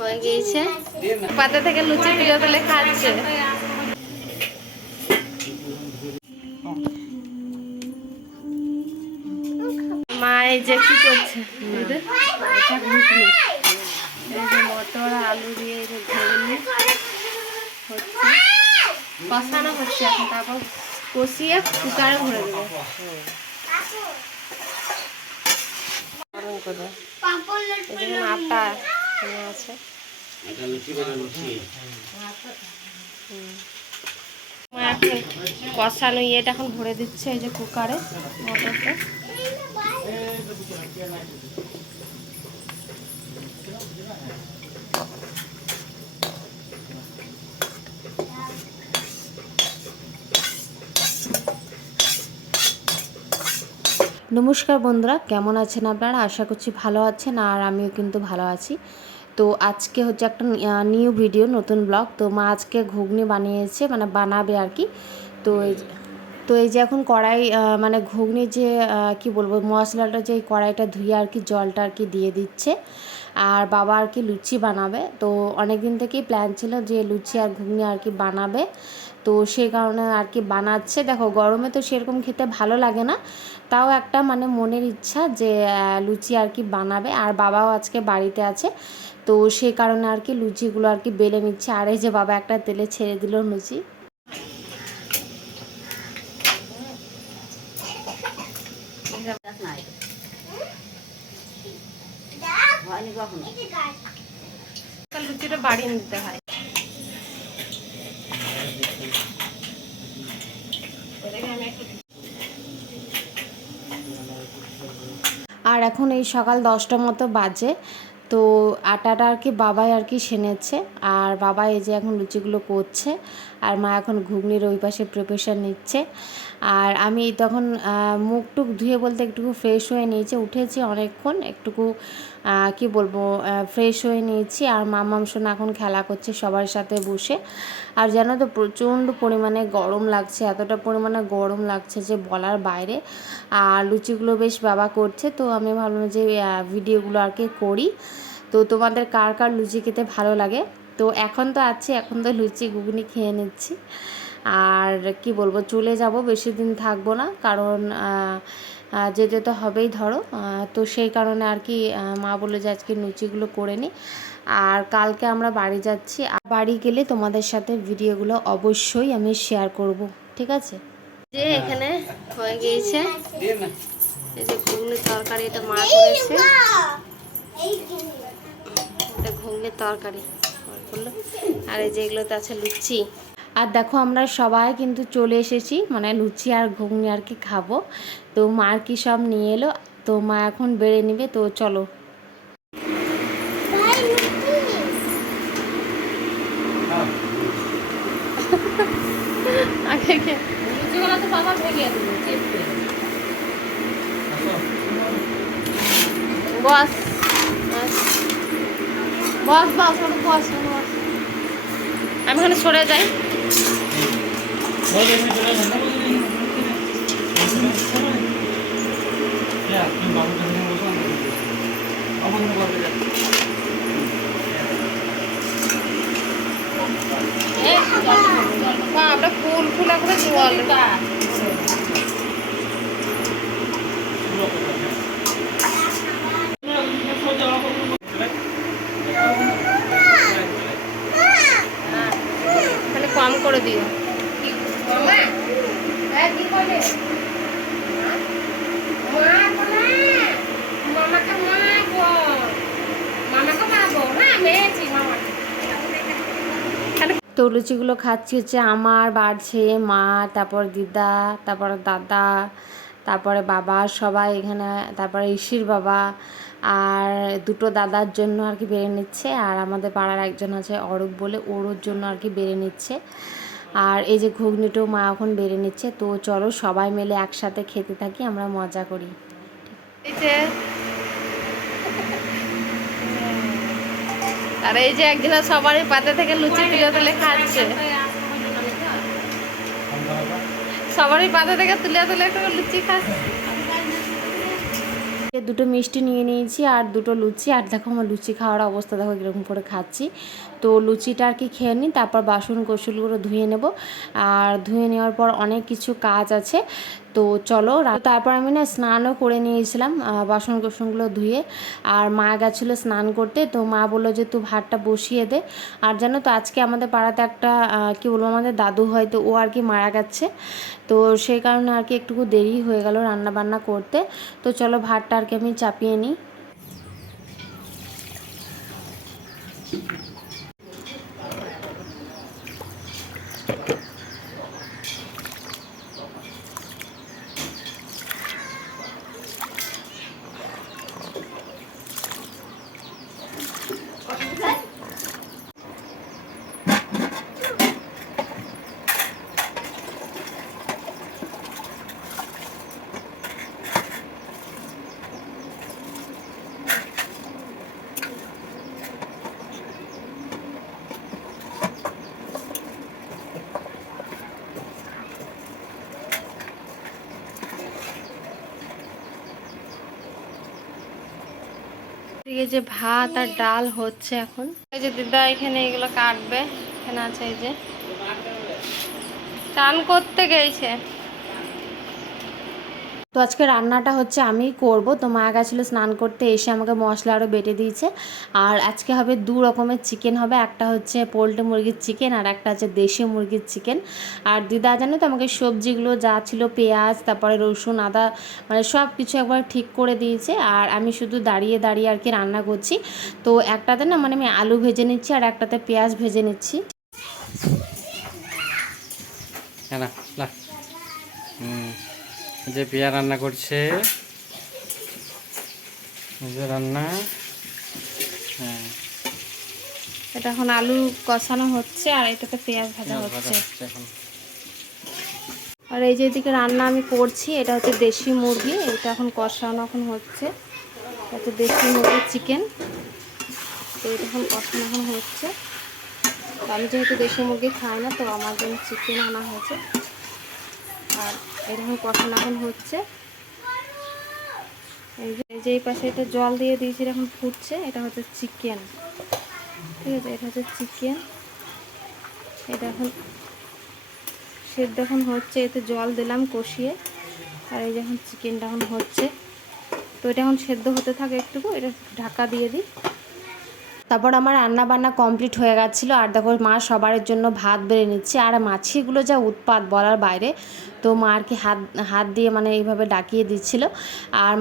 হয়ে গিয়েছে, পাতা থেকে লুচি তুলে তুলে খাচ্ছে। মা এই যে কি করছে, মটর আলু দিয়ে ঘুগনি হচ্ছে, কষানো হচ্ছে এখন, তারপর কষিয়ে কুকারে ভরে দেবো। আটা আছে, কষানো ইয়েটা এখন ভরে দিচ্ছে এই যে কুকারে মটরটা। নমস্কার বন্ধুরা, কেমন আছেন আপনারা? আশা করছি ভালো আছেন, আর আমিও কিন্তু ভালো আছি। তো আজকে হচ্ছে একটা নিউ ভিডিও, নতুন ব্লগ। তো মা আজকে ঘুগনি বানিয়েছে, মানে বানাবে আর কি। তো এই যে এখন কড়াই, মানে ঘুগনি যে কি বলবো, মশলাটা যে কড়াইটা ধুয়ে আর কি জলটা আর কি দিয়ে দিচ্ছে। আর বাবা আর কি লুচি বানাবে, তো অনেক দিন থেকেই প্ল্যান ছিল যে লুচি আর ঘুগনি আর কি বানাবে। তো সেই কারণে আর কি বানাচ্ছে। দেখো গরমে তো সেরকম খেতে ভালো লাগে না, তাও একটা মানে মনের ইচ্ছা যে লুচি আর কি বানাবে। আর বাবাও আজকে বাড়িতে আছে, তো সেই কারণে আর কি লুচিগুলো আর কি বেলে নিচ্ছে। আর এই যে বাবা একটা তেলে ছেড়ে দিল লুচি। লুচিটা বাড়িয়ে নিতে হয়। আর এখন এই সকাল 10টার মতো বাজে। তো আটাটা আর কি বাবাই আর কি সেনেছে, আর বাবা এই যে এখন লুচিগুলো করছে, আর মা এখন ঘুগনির ওই পাশে প্রিপারেশান নিচ্ছে। আর আমি তখন মুখ টুক ধুয়ে বলতে একটুকু ফ্রেশ হয়ে নিয়েছি, উঠেছি অনেকক্ষণ, একটুকু কি বলবো ফ্রেশ হয়ে নিয়েছি। আর মামাম সোনা এখন খেলা করছে সবার সাথে বসে। আর জানো তো প্রচণ্ড পরিমাণে গরম লাগছে, এতটা পরিমাণে গরম লাগছে যে বলার বাইরে। আর লুচিগুলো বেশ বাবা করছে, তো আমি ভাবলাম যে ভিডিওগুলো আর কি করি। তো তোমাদের কার কার লুচি খেতে ভালো লাগে? তো এখন তো আছে, এখন তো লুচি ঘুগনি খেয়ে নিচ্ছি। আর কি বলবো, চলে যাব, বেশি দিন থাকবো না, কারণ যেতে তো হবেই ধরো। তো সেই কারণে আর কি মা বলে যে আজকে লুচিগুলো করে নিই। আর কালকে আমরা বাড়ি যাচ্ছি, আর বাড়ি গেলে তোমাদের সাথে ভিডিওগুলো অবশ্যই আমি শেয়ার করব, ঠিক আছে? যে এখানে হয়ে গিয়েছে এই যে ঘুগনির তরকারি, এটা মা করেছে, এটা ঘুগনির তরকারি করলো। আর এই যে এগুলোতে আছে লুচি। আর দেখো আমরা সবাই কিন্তু চলে এসেছি, মানে লুচি আর ঘুগনি আর কি খাবো। তো মা আর কি সব নিয়ে এলো, তো মা এখন বেড়ে নিবে। তো চলো। বস বস বস বস, আমি এখানে সরে যাই। আমরা ফুল ফুলা করে জল কম করে দিও। তো লুচিগুলো খাচ্ছি হচ্ছে আমার বাড়ছে মা, তারপর দিদা, তারপর দাদা, তারপরে বাবা, সবাই এখানে, তারপরে ইসির বাবা, আর দুটো দাদার জন্য আর কি বেড়ে নিচ্ছে। আর আমাদের পাড়ার একজন আছে অরূপ বলে, ওর জন্য আর কি বেড়ে নিচ্ছে। আর এই যে ঘুগনিটাও মা এখন বেড়ে নিচ্ছে। তো চলো সবাই মিলে একসাথে খেতে থাকি, আমরা মজা করি। আর এই যে একদিন সবারই পাতে থেকে লুচি তুলে তুলে খাচ্ছে, সবারই পাতে থেকে তুলে তুলে লুচি খাচ্ছে। দুটো মিষ্টি নিয়ে নিয়েছি আর দুটো লুচি। আর দেখো আমার লুচি খাওয়ার অবস্থা দেখো কীরকম করে খাচ্ছি। তো লুচিটা আর কি খেয়ে নিই, তারপর বাসন কোসলগুলো ধুয়ে নেব। আর ধুয়ে নেওয়ার পর অনেক কিছু কাজ আছে, তো চলো। তারপর আমি না স্নানও করে নিয়েছিলাম বাসন কোসনগুলো ধুয়ে। আর মা গেছিলো স্নান করতে, তো মা বললো যে তুই ভাতটা বসিয়ে দে। আর জানো তো আজকে আমাদের পাড়াতে একটা কি বলবো, আমাদের দাদু হয়, তো ও আর কি মারা গেছে। তো সেই কারণে আর কি একটু দেরি হয়ে গেল রান্না বান্না করতে। তো চলো ভাতটা আর কি আমি চাপিয়ে নিই। এই যে ভাত আর ডাল হচ্ছে এখন। এই যে দিদা এখানে এগুলো কাটবে, এখানে আছে এই যে চান করতে গেছে। তো আজকে রান্নাটা হচ্ছে আমিই করব। তো মা গেছিলো স্নান করতে, এসে আমাকে মশলা আরও বেটে দিয়েছে। আর আজকে হবে দু রকমের চিকেন হবে, একটা হচ্ছে পোলট্রি মুরগির চিকেন আর একটা হচ্ছে দেশি মুরগির চিকেন। আর দিদা জানো তো আমাকে সবজিগুলো যা ছিল পেঁয়াজ তারপরে রসুন আদা মানে সব কিছু একবার ঠিক করে দিয়েছে। আর আমি শুধু দাঁড়িয়ে দাঁড়িয়ে আর কি রান্না করছি। তো একটাতে না মানে আমি আলু ভেজে নিচ্ছি আর একটাতে পেঁয়াজ ভেজে নিচ্ছি। যে পেঁয়া রান্না করছে, রান্না। হ্যাঁ, এটা এখন আলু কষানো হচ্ছে আর এটাতে পেঁয়াজ ভাজা হচ্ছে। আর এই যে এদিকে রান্না আমি করছি, এটা হচ্ছে দেশি মুরগি, এটা এখন কষানো এখন হচ্ছে। এটা দেশি মুরগির চিকেন, তো এটা এখন কষানো এখন হচ্ছে। তো আমি যেহেতু দেশি মুরগি খাই না, তো আমার জন্য চিকেন আনা হয়েছে। আর এটা এখন কষানো এখন হচ্ছে। এই যে এই পাশে এটা জল দিয়ে দিয়েছি, এখন ফুটছে। এটা হচ্ছে চিকেন, ঠিক আছে, এটা হচ্ছে চিকেন। এটা এখন সেদ্ধ এখন হচ্ছে, এতে জল দিলাম কষিয়ে। আর এই যখন চিকেনটা এখন হচ্ছে, তো এটা এখন সেদ্ধ হতে থাকে একটুকু, এটা ঢাকা দিয়ে দিই। তারপর আমার রান্না বান্না কমপ্লিট হয়ে গেছিলো। আর দেখো মা সবার জন্য ভাত বেড়ে নিচ্ছে। আর মাছিগুলো যা উৎপাত বলার বাইরে, তো মা আর কি হাত হাত দিয়ে মানে এইভাবে ডাকিয়ে দিচ্ছিলো। আর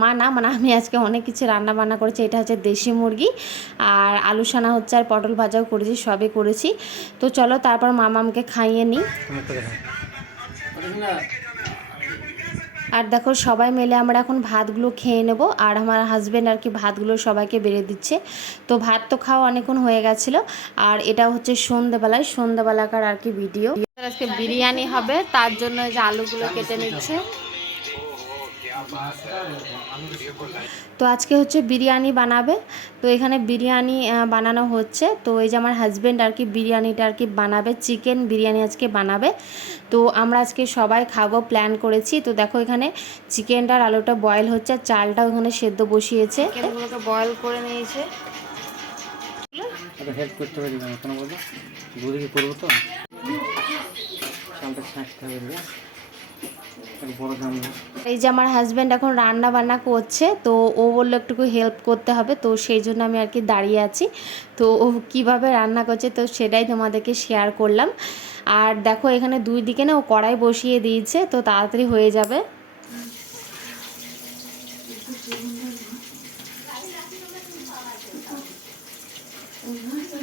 মা না মানে আমি আজকে অনেক কিছু রান্না বান্না করেছি। এটা হচ্ছে দেশি মুরগি আর আলু সানা হচ্ছে, আর পটল ভাজাও করেছি, সবই করেছি। তো চলো তারপর মামামকে খাইয়ে নিই। আর দেখো সবাই মিলে আমরা এখন ভাতগুলো খেয়ে নেব। আর আমার হাজব্যান্ড আর কি ভাতগুলো সবাইকে বেড়ে দিচ্ছে। তো ভাত তো খাওয়া অনেকক্ষণ হয়ে গেছিলো। আর এটা হচ্ছে সন্ধ্যাবেলাকার আর কি ভিডিও। আজকে বিরিয়ানি হবে, তার জন্য যে আলুগুলো কেটে নিচ্ছে। তো আজকে হচ্ছে বিরিয়ানি বানাবে, তো এখানে বিরিয়ানি বানানো হচ্ছে। তো এই যে আমার হাজব্যান্ড আর কি বিরিয়ানিটা আর কি বানাবে, চিকেন বিরিয়ানি আজকে বানাবে। তো আমরা আজকে সবাই খাবো প্ল্যান করেছি। তো দেখো এখানে চিকেনটা আর আলুটা বয়েল হচ্ছে, আর চালটাও এখানে সেদ্ধ বসিয়েছে। চিকেনগুলোকে বয়েল করে নিয়েছে। হেল্প করতে পারি না কেন বলো, দুদিকে করবো তো, চালটা ছাঁকতে হবে। এই যে আমার হাজব্যান্ড এখন রান্না বান্না করছে, তো ও বললো একটুকু হেল্প করতে হবে, তো সেই জন্য আমি আর কি দাঁড়িয়ে আছি। তো ও কীভাবে রান্না করছে তো সেটাই তোমাদেরকে শেয়ার করলাম। আর দেখো এখানে দুই দিকে না ও কড়াই বসিয়ে দিয়েছে, তো তাড়াতাড়ি হয়ে যাবে।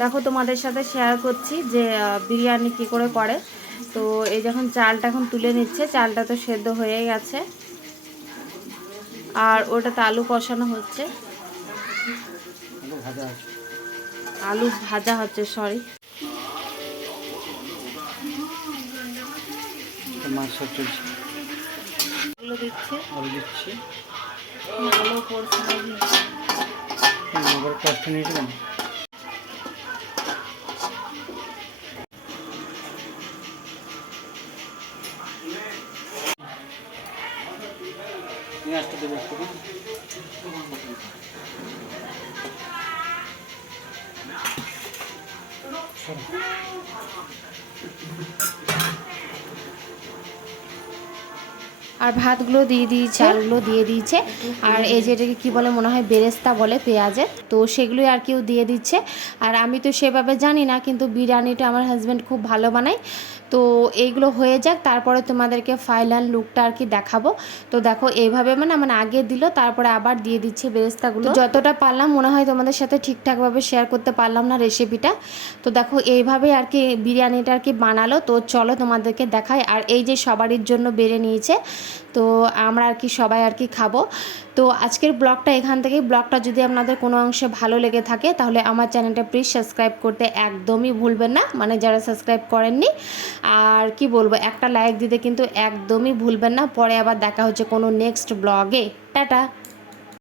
দেখো তোমাদের সাথে শেয়ার করছি যে বিরিয়ানি কী করে করে। তো এই যখন চালটা এখন তুলে নিচ্ছে, চালটা তো সেদ্ধ হয়ে গেছে। আর ওটাতে আলু কষানো হচ্ছে, আলু ভাজা হচ্ছে, সরি। আলু দিচ্ছে, আলু পড়ছে। নিয়ে আসতে দেবে একটু। আর ভাতগুলো দিয়ে দিয়েছে, চালগুলো দিয়ে দিয়েছে। আর এই যে এটাকে কী বলে, মনে হয় বেরেস্তা বলে পেঁয়াজের, তো সেগুলোই আর কেউ দিয়ে দিচ্ছে। আর আমি তো সেভাবে জানি না, কিন্তু বিরিয়ানিটা আমার হাজব্যান্ড খুব ভালো বানায়। তো এইগুলো হয়ে যাক, তারপরে তোমাদেরকে ফাইনাল লুকটা আর কি দেখাবো। তো দেখো এইভাবে মানে আগে দিল, তারপরে আবার দিয়ে দিচ্ছে বেরেস্তাগুলো। যতটা পারলাম মনে হয় তোমাদের সাথে ঠিকঠাকভাবে শেয়ার করতে পারলাম না রেসিপিটা। তো দেখো এইভাবে আর কি বিরিয়ানিটা আর কি বানালো। তো চলো তোমাদেরকে দেখাই। আর এই যে সবারই জন্য বেড়ে নিয়েছে, তো আমরা আর কি সবাই আর কি খাবো। তো আজকের ব্লগটা এখান থেকেই। ব্লগটা যদি আপনাদের কোনো অংশে ভালো লেগে থাকে তাহলে আমার চ্যানেলটা প্লিজ সাবস্ক্রাইব করতে একদমই ভুলবেন না, মানে যারা সাবস্ক্রাইব করেননি। আর কি বলবো, একটা লাইক দিতে কিন্তু একদমই ভুলবেন না। পরে আবার দেখা হচ্ছে কোনো নেক্সট ব্লগে। টাটা।